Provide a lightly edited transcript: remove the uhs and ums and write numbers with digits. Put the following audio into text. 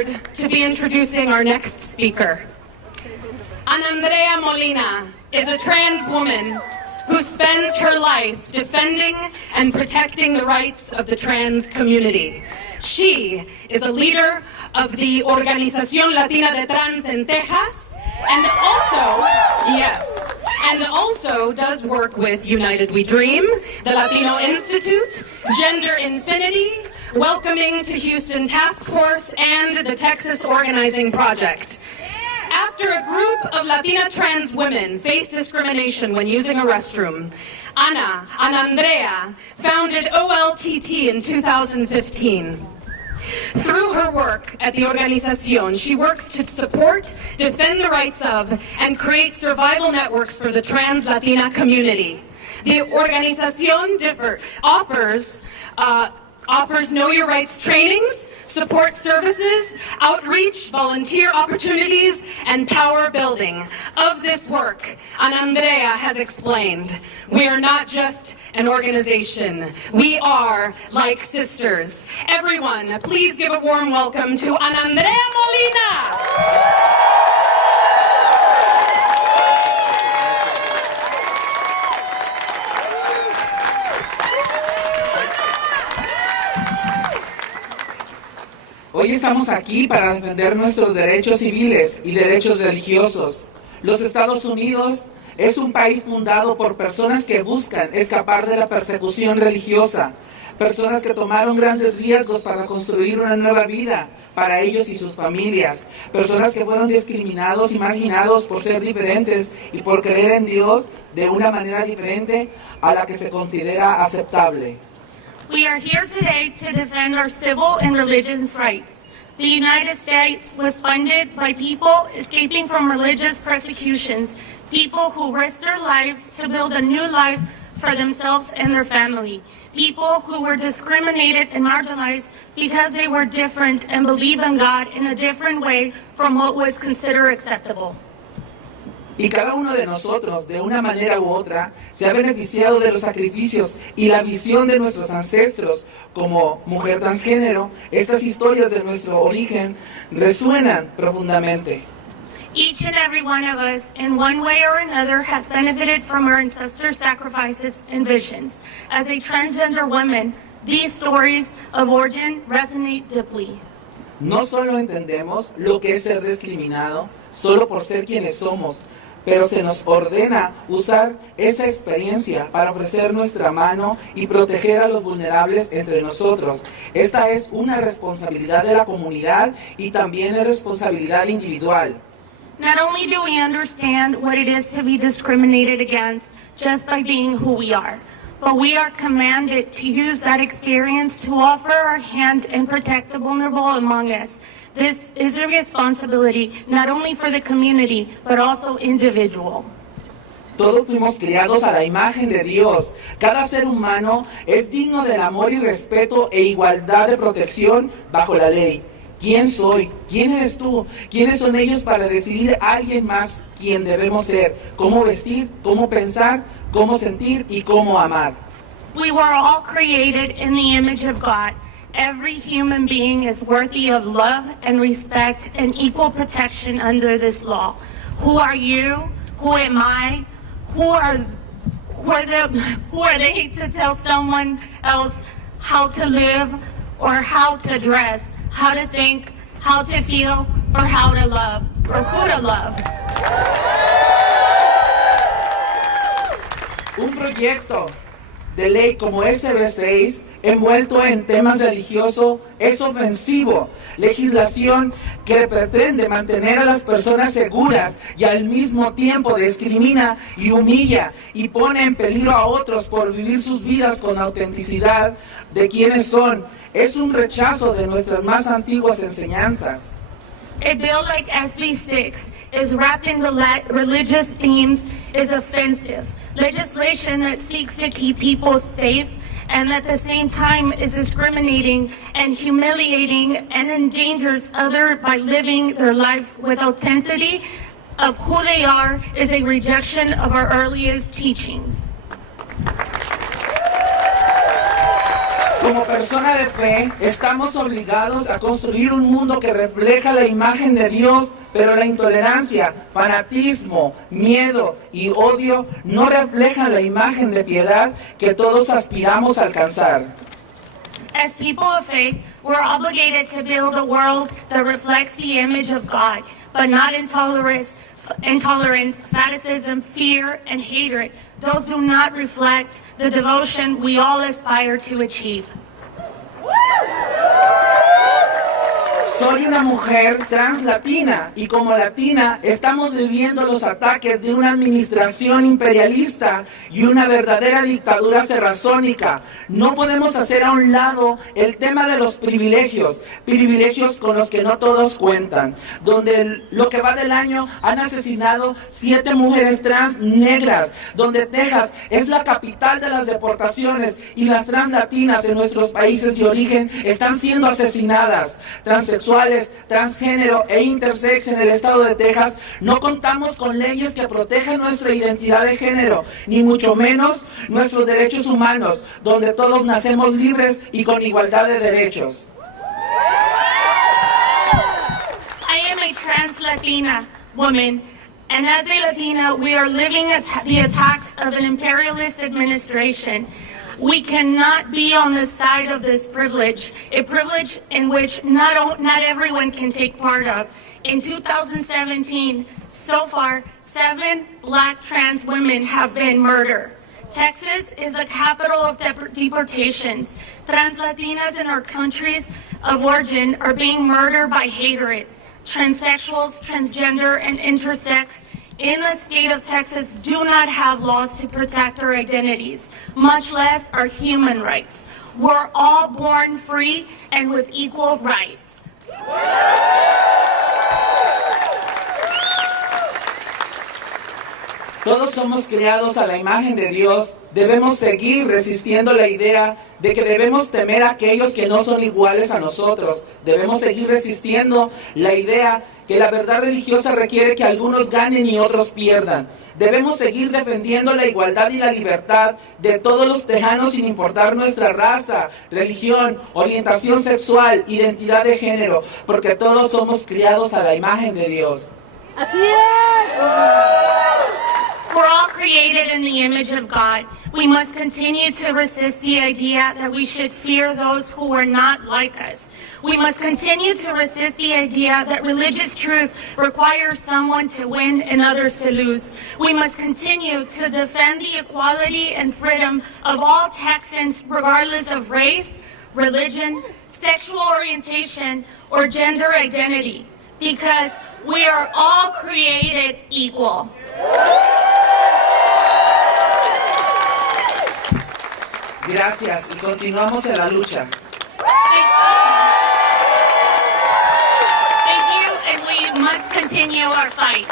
honored to be introducing our next speaker. Andrea Molina is a trans woman who spends her life defending and protecting the rights of the trans community. She is a leader of the Organización Latina de Trans en Texas, and also does work with United We Dream, the Latino Institute, Gender Infinity, Welcoming to Houston Task Force, and the Texas Organizing Project. After a group of Latina trans women faced discrimination when using a restroom, Andrea founded OLTT in 2015. Through her work at the Organización, she works to support, defend the rights of, and create survival networks for the trans Latina community. The Organización offers Know Your Rights trainings, support services, outreach, volunteer opportunities, and power building. Of this work, Andrea has explained, we are not just an organization. We are like sisters. Everyone, please give a warm welcome to Andrea Molina. Hoy estamos aquí para defender nuestros derechos civiles y derechos religiosos. Los Estados Unidos es un país fundado por personas que buscan escapar de la persecución religiosa, personas que tomaron grandes riesgos para construir una nueva vida para ellos y sus familias, personas que fueron discriminados y marginados por ser diferentes y por creer en Dios de una manera diferente a la que se considera aceptable. We are here today to defend our civil and religious rights. The United States was funded by people escaping from religious persecutions, people who risked their lives to build a new life for themselves and their family, people who were discriminated and marginalized because they were different and believe in God in a different way from what was considered acceptable. Y cada uno de nosotros, de una manera u otra, se ha beneficiado de los sacrificios y la visión de nuestros ancestros. Como mujer transgénero, estas historias de nuestro origen resuenan profundamente. Each and every one of us, in one way or another, has benefited from our ancestors' sacrifices and visions. As a transgender woman, these stories of origin resonate deeply. No solo entendemos lo que es ser discriminado, solo por ser quienes somos, pero se nos ordena usar esa experiencia para ofrecer nuestra mano y proteger a los vulnerables entre nosotros. Esta es una responsabilidad de la comunidad y también es responsabilidad individual. Not only do we understand what it is to be discriminated against just by being who we are, but we are commanded to use that experience to offer our hand and protect the vulnerable among us. This is a responsibility not only for the community, but also individual. Todos fuimos criados a la imagen de Dios. Cada ser humano es digno del amor y respeto e igualdad de protección bajo la ley. ¿Quién soy? ¿Quién eres tú? ¿Quiénes son ellos para decidir a alguien más quién debemos ser? ¿Cómo vestir? ¿Cómo pensar? ¿Cómo sentir? ¿Y cómo amar? We were all created in the image of God. Every human being is worthy of love and respect and equal protection under this law. Who are you? Who am I? Who are they to tell someone else how to live or how to dress, how to think, how to feel, or how to love, or who to love? Un proyecto de ley como SB6, envuelto en temas religiosos, es ofensivo. Legislación que pretende mantener a las personas seguras y al mismo tiempo discrimina y humilla y pone en peligro a otros por vivir sus vidas con autenticidad de quienes son. Es un rechazo de nuestras más antiguas enseñanzas. A bill like SB 6 is wrapped in religious themes is offensive. Legislation that seeks to keep people safe and at the same time is discriminating and humiliating and endangers others by living their lives with authenticity of who they are is a rejection of our earliest teachings. Como persona de fe, estamos obligados a construir un mundo que refleja la imagen de Dios, pero la intolerancia, fanatismo, miedo y odio no reflejan la imagen de piedad que todos aspiramos a alcanzar. As people of faith, we're obligated to build a world that reflects the image of God, but not intolerance, fanaticism, fear, and hatred. Those do not reflect the devotion we all aspire to achieve. Soy una mujer translatina y como latina estamos viviendo los ataques de una administración imperialista y una verdadera dictadura cerrazónica. No podemos hacer a un lado el tema de los privilegios con los que no todos cuentan, donde lo que va del año han asesinado 7 mujeres trans negras, donde Texas es la capital de las deportaciones y las translatinas en nuestros países de origen están siendo asesinadas. Transexuales, transgénero e intersex en el estado de Texas, no contamos con leyes que protejan nuestra identidad de género, ni mucho menos nuestros derechos humanos, donde todos nacemos libres y con igualdad de derechos. I am a trans Latina woman, and as a Latina, we are living the attacks of an imperialist administration. We cannot be on the side of this privilege, a privilege in which not everyone can take part of. In 2017, so far, 7 Black trans women have been murdered. Texas is the capital of deportations. Trans Latinas in our countries of origin are being murdered by hatred. Transsexuals, transgender, and intersex in the state of Texas do not have laws to protect our identities, much less our human rights. We're all born free and with equal rights. Todos somos creados a la imagen de Dios. Debemos seguir resistiendo la idea de que debemos temer a aquellos que no son iguales a nosotros. Debemos seguir resistiendo la idea que la verdad religiosa requiere que algunos ganen y otros pierdan. Debemos seguir defendiendo la igualdad y la libertad de todos los tejanos sin importar nuestra raza, religión, orientación sexual, identidad de género, porque todos somos criados a la imagen de Dios. Así es. We're all created in the image of God. We must continue to resist the idea that we should fear those who are not like us. We must continue to resist the idea that religious truth requires someone to win and others to lose. We must continue to defend the equality and freedom of all Texans, regardless of race, religion, sexual orientation, or gender identity, because we are all created equal. Gracias y continuamos en la lucha. Thank you, and we must continue our fight.